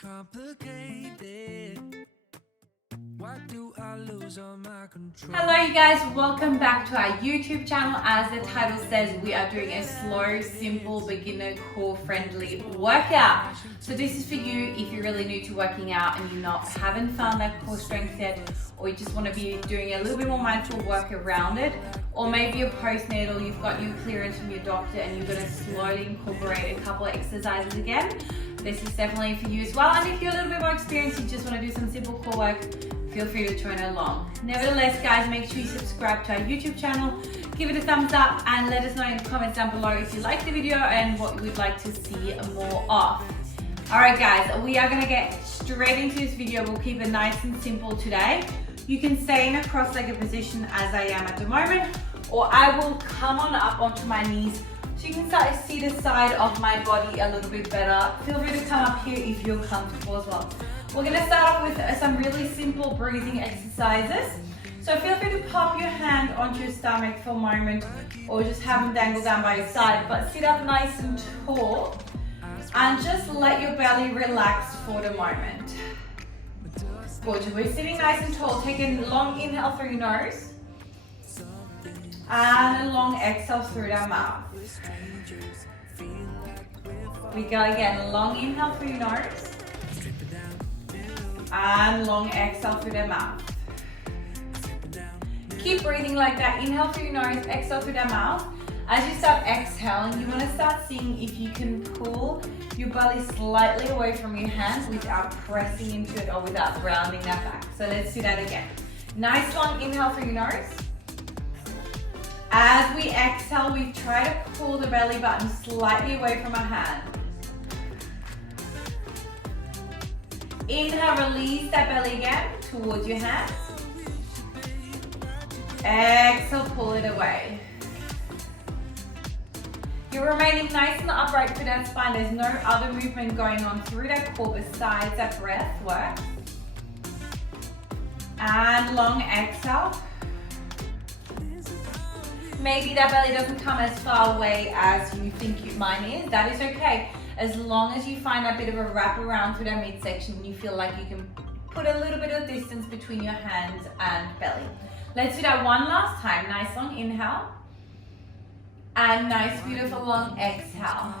complicated. Why do I lose all my control? Hello you guys, welcome back to our YouTube channel. As the title says, we are doing a slow, simple, beginner, core friendly workout. So this is for you if you're really new to working out and haven't found that core strength yet, or you just want to be doing a little bit more mindful work around it, or maybe you're postnatal, you've got your clearance from your doctor and you're going to slowly incorporate a couple of exercises again. This is definitely for you as well. And if you're a little bit more experienced, you just want to do some simple core work, feel free to join along. Nevertheless, guys, make sure you subscribe to our YouTube channel, give it a thumbs up, and let us know in the comments down below if you like the video and what you would like to see more of. Alright guys, we are going to get straight into this video. We'll keep it nice and simple today. You can stay in a cross-legged position as I am at the moment, or I will come on up onto my knees so you can start to see the side of my body a little bit better. Feel free to come up here if you're comfortable as well. We're going to start off with some really simple breathing exercises. So feel free to pop your hand onto your stomach for a moment, or just have them dangle down by your side, but sit up nice and tall and just let your belly relax for the moment. Good. We're sitting nice and tall. Take a long inhale through your nose and a long exhale through the mouth. We go again. Long inhale through your nose and long exhale through the mouth. Keep breathing like that. Inhale through your nose, exhale through the mouth. As you start exhaling, you want to start seeing if you can pull your belly slightly away from your hands without pressing into it or without rounding that back. So let's do that again. Nice long inhale through your nose. As we exhale, we try to pull the belly button slightly away from our hand. Inhale, release that belly again towards your hands. Exhale, pull it away. You're remaining nice and upright through that spine. There's no other movement going on through that core besides that breath work. And long exhale. Maybe that belly doesn't come as far away as you think mine is. That is okay. As long as you find a bit of a wrap around through that midsection, you feel like you can put a little bit of distance between your hands and belly. Let's do that one last time. Nice long inhale. And nice, beautiful long exhale.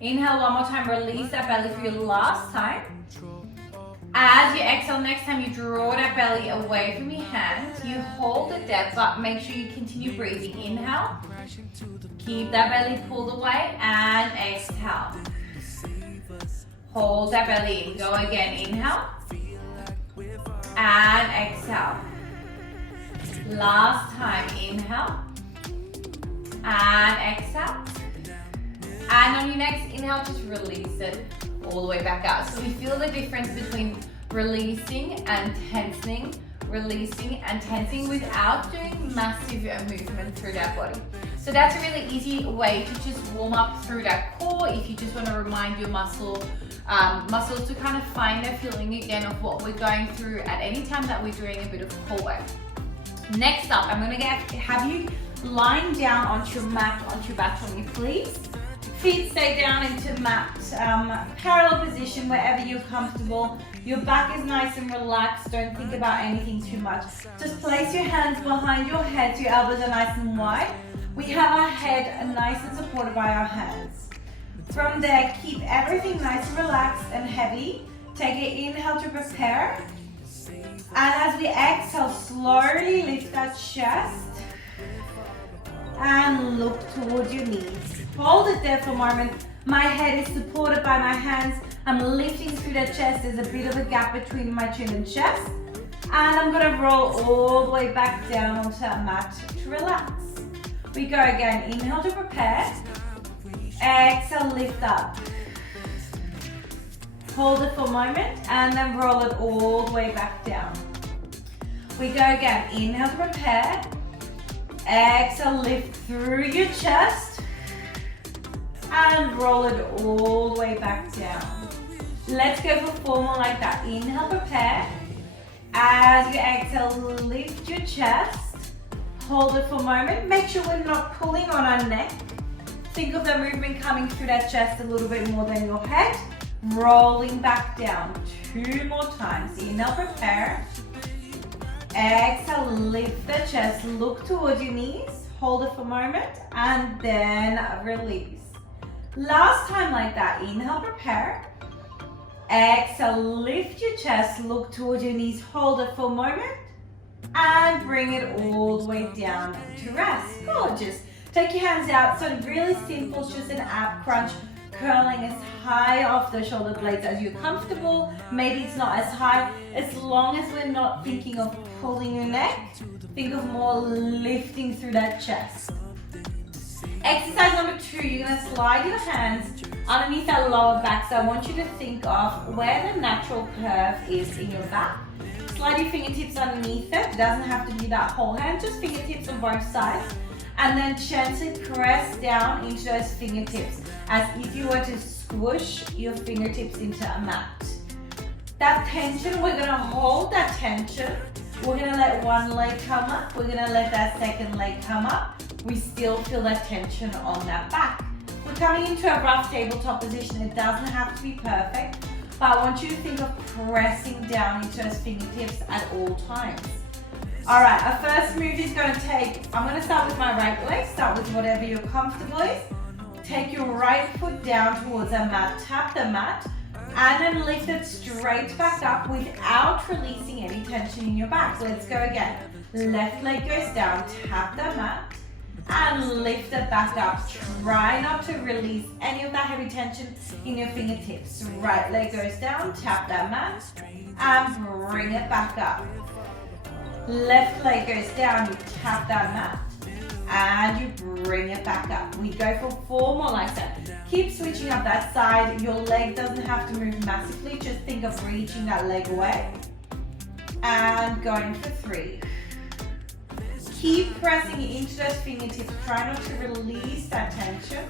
Inhale one more time, release that belly for your last time. As you exhale, next time you draw that belly away from your hands, you hold it there, but make sure you continue breathing. Inhale, keep that belly pulled away, and exhale. Hold that belly in, go again, inhale, and exhale. Last time, inhale, and exhale. And on your next inhale, just release it all the way back out. So we feel the difference between releasing and tensing, releasing and tensing without doing massive movement through that body. So that's a really easy way to just warm up through that core if you just want to remind your muscles to kind of find their feeling again of what we're going through at any time that we're doing a bit of core work. Next up, I'm going to have you lying down onto your mat, onto your back for me, please. Feet stay down into mat, parallel position wherever you're comfortable. Your back is nice and relaxed. Don't think about anything too much. Just place your hands behind your head so your elbows are nice and wide. We have our head nice and supported by our hands. From there, keep everything nice and relaxed and heavy. Take an inhale to prepare. And as we exhale, slowly lift that chest and look towards your knees. Hold it there for a moment. My head is supported by my hands. I'm lifting through the chest. There's a bit of a gap between my chin and chest. And I'm going to roll all the way back down onto that mat to relax. We go again. Inhale to prepare. Exhale, lift up. Hold it for a moment and then roll it all the way back down. We go again. Inhale to prepare. Exhale, lift through your chest and roll it all the way back down. Let's go for 4 more like that. Inhale, prepare. As you exhale, lift your chest. Hold it for a moment. Make sure we're not pulling on our neck. Think of the movement coming through that chest a little bit more than your head. rolling back down. 2 more times. Inhale, prepare. Exhale, lift the chest, look towards your knees, hold it for a moment, and then release. Last time like that. Inhale, prepare. Exhale, lift your chest, look towards your knees, hold it for a moment, and bring it all the way down to rest. Gorgeous. Take your hands out. So really simple, just an ab crunch, curling as high off the shoulder blades as you're comfortable. Maybe it's not as high, as long as we're not thinking of pulling your neck. Think of more lifting through that chest. Exercise number 2, you're going to slide your hands underneath that lower back. So I want you to think of where the natural curve is in your back. Slide your fingertips underneath it. It doesn't have to be that whole hand, just fingertips on both sides. And then gently press down into those fingertips as if you were to squish your fingertips into a mat. That tension, we're gonna hold that tension. We're gonna let one leg come up. We're gonna let that second leg come up. We still feel that tension on that back. We're coming into a rough tabletop position. It doesn't have to be perfect, but I want you to think of pressing down into those fingertips at all times. All right, our first move is going to take, I'm going to start with my right leg, start with whatever you're comfortable with. Take your right foot down towards the mat, tap the mat, and then lift it straight back up without releasing any tension in your back. Let's go again. Left leg goes down, tap the mat, and lift it back up. Try not to release any of that heavy tension in your fingertips. Right leg goes down, tap that mat, and bring it back up. Left leg goes down, you tap that mat, and you bring it back up. We go for 4 more like that. Keep switching up that side. Your leg doesn't have to move massively. Just think of reaching that leg away. And going for 3. Keep pressing into those fingertips. Try not to release that tension.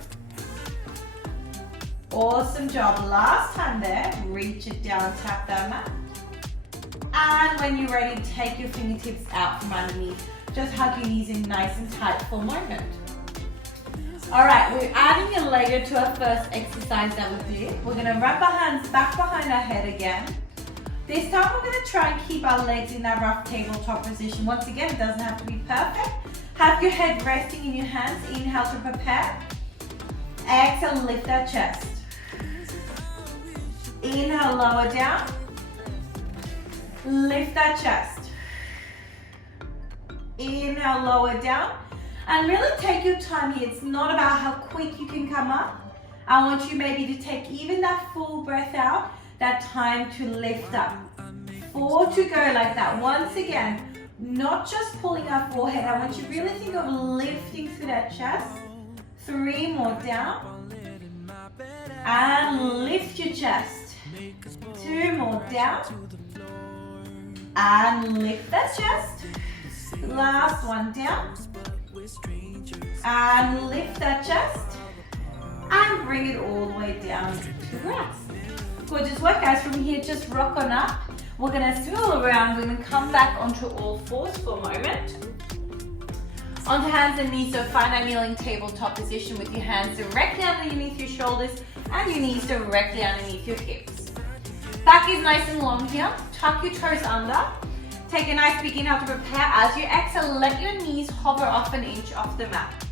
Awesome job. Last time there. Reach it down, tap that mat. And when you're ready, take your fingertips out from underneath. Just hug your knees in nice and tight for a moment. All right, we're adding a layer to our first exercise that we did. We're gonna wrap our hands back behind our head again. This time we're gonna try and keep our legs in that rough tabletop position. Once again, it doesn't have to be perfect. Have your head resting in your hands. Inhale to prepare. Exhale, lift that chest. Inhale, lower down. Lift that chest. Inhale, lower down. And really take your time here. It's not about how quick you can come up. I want you maybe to take even that full breath out, that time to lift up. 4 to go like that. Once again, not just pulling our forehead. I want you to really think of lifting through that chest. 3 more down. And lift your chest. 2 more down. And lift that chest. Last one down. And lift that chest. And bring it all the way down to rest. Gorgeous work, guys. From here, just rock on up. We're going to swirl around. We're going to come back onto all fours for a moment. Onto hands and knees, so find a kneeling tabletop position with your hands directly underneath your shoulders and your knees directly underneath your hips. Back is nice and long here. Tuck your toes under. Take a nice big inhale to prepare. As you exhale, let your knees hover off an inch off the mat.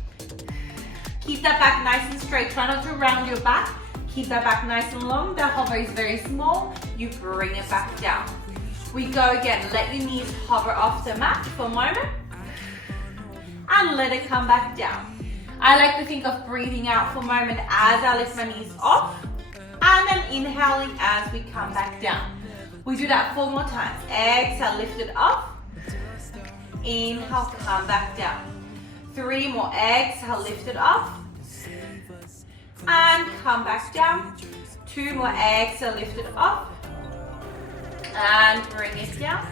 Keep that back nice and straight. Try not to round your back. Keep that back nice and long. That hover is very small. You bring it back down. We go again. Let your knees hover off the mat for a moment. And let it come back down. I like to think of breathing out for a moment as I lift my knees off. And then inhaling as we come back down. We do that 4 more times. Exhale, lift it up. Inhale, come back down. 3 more. Exhale, lift it up. And come back down. 2 more. Exhale, lift it up. And bring it down.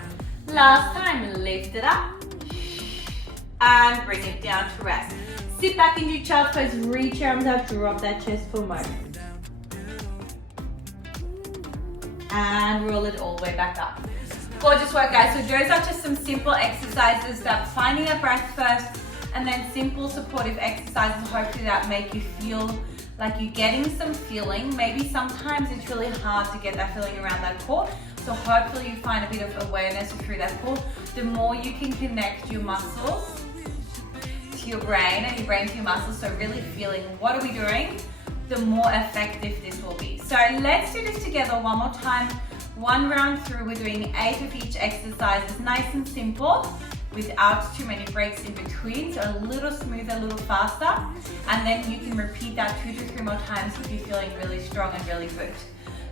Last time, lift it up. And bring it down to rest. Sit back into child's pose. Reach your arms out. Drop that chest for a moment. And roll it all the way back up. Gorgeous work, guys. So those are just some simple exercises that finding a breath first, and then simple supportive exercises hopefully that make you feel like you're getting some feeling. Maybe sometimes it's really hard to get that feeling around that core. So hopefully you find a bit of awareness through that core. The more you can connect your muscles to your brain and your brain to your muscles, so really feeling what are we doing, the more effective this will be. So let's do this together one more time. One round through, we're doing 8 of each exercise. It's nice and simple without too many breaks in between, so a little smoother, a little faster. And then you can repeat that 2 to 3 more times if you're feeling really strong and really good.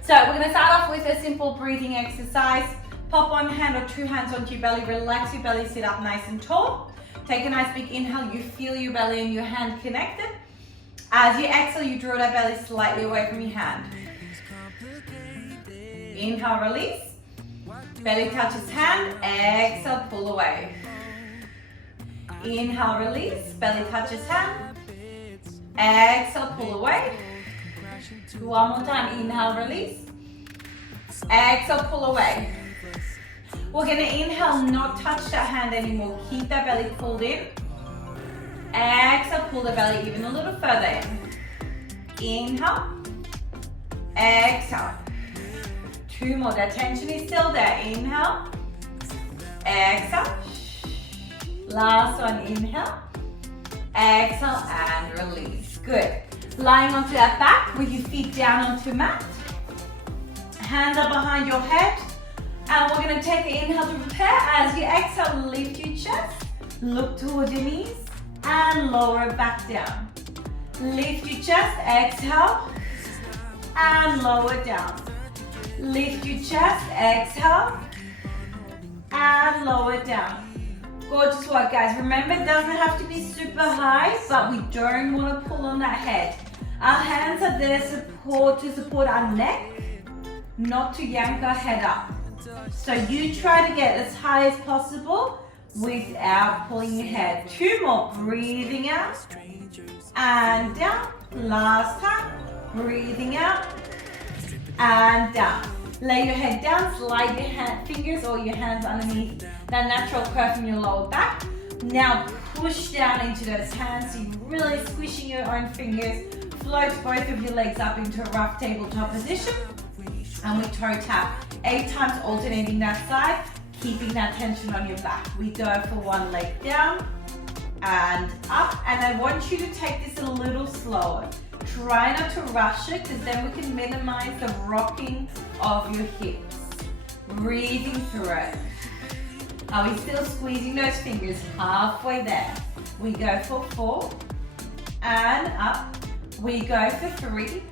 So we're gonna start off with a simple breathing exercise. Pop one hand or 2 hands onto your belly, relax your belly, sit up nice and tall. Take a nice big inhale, you feel your belly and your hand connected. As you exhale, you draw that belly slightly away from your hand. Inhale, release. Belly touches hand, exhale, pull away. Inhale, release, belly touches hand. Exhale, pull away. One more time, inhale, release. Exhale, pull away. We're gonna inhale, not touch that hand anymore. Keep that belly pulled in. Exhale, pull the belly even a little further in. Inhale. Exhale. 2 more, that tension is still there. Inhale. Exhale. Last one, inhale. Exhale and release. Good. Lying onto that back with your feet down onto mat. Hands are behind your head. And we're going to take the inhale to prepare. As you exhale, lift your chest. Look towards your knees. And lower it back down. Lift your chest, exhale. And lower it down. Lift your chest, exhale. And lower it down. Gorgeous work, guys. Remember, it doesn't have to be super high, but we don't want to pull on that head. Our hands are there to support our neck, not to yank our head up. So you try to get as high as possible without pulling your head. 2 more. Breathing out and down. Last time. Breathing out and down. Lay your head down, slide your fingers or your hands underneath that natural curve in your lower back. Now push down into those hands, so you're really squishing your own fingers. Float both of your legs up into a rough tabletop position. And we toe tap 8 times, alternating that side, keeping that tension on your back. We go for 1 leg down and up. And I want you to take this a little slower. Try not to rush it, because then we can minimize the rocking of your hips. Breathing through it. Are we still squeezing those fingers? Halfway there. We go for 4 and up. We go for 3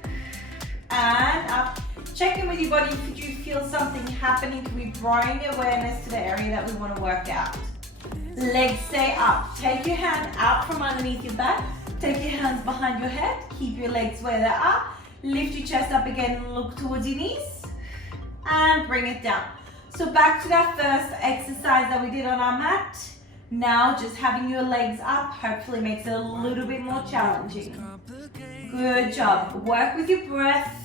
and up. Check in with your body. Could you feel something happening? Can we bring awareness to the area that we want to work out? Legs stay up. Take your hand out from underneath your back. Take your hands behind your head. Keep your legs where they are. Lift your chest up again and look towards your knees. And bring it down. So back to that first exercise that we did on our mat. Now just having your legs up hopefully makes it a little bit more challenging. Good job. Work with your breath.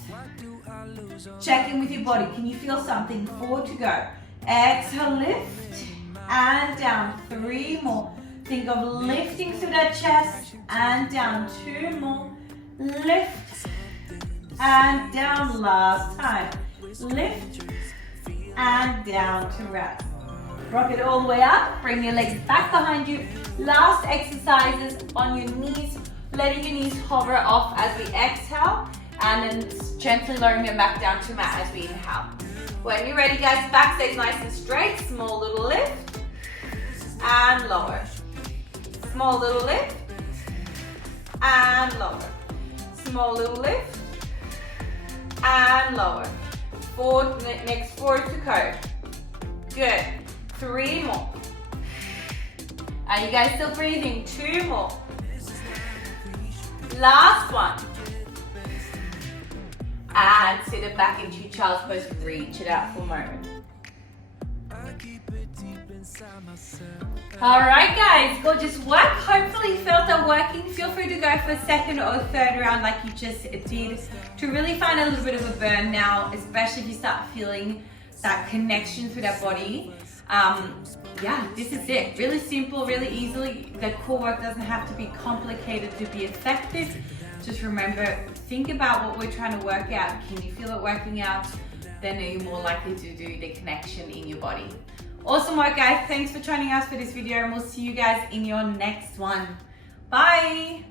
Check in with your body. Can you feel something? 4 to go. Exhale, lift and down. 3 more. Think of lifting through that chest and down. 2 more. Lift and down. Last time. Lift and down to rest. Rock it all the way up. Bring your legs back behind you. Last exercises on your knees. Letting your knees hover off as we exhale. And then gently lowering them back down to mat as we inhale. When you're ready, guys, back stays nice and straight. Small little lift and lower. Small little lift and lower. Small little lift and lower. Next 4 to go. Good. 3 more. Are you guys still breathing? 2 more. Last one. And sit it back into child's pose. Reach it out for a moment. Alright guys, gorgeous work. Hopefully you felt that working. Feel free to go for a second or third round like you just did to really find a little bit of a burn now, especially if you start feeling that connection through that body. Yeah, this is it. Really simple, really easily. The core work doesn't have to be complicated to be effective. Just remember, think about what we're trying to work out. Can you feel it working out? Then are you more likely to do the connection in your body. Awesome work, guys. Thanks for joining us for this video, and we'll see you guys in your next one. Bye.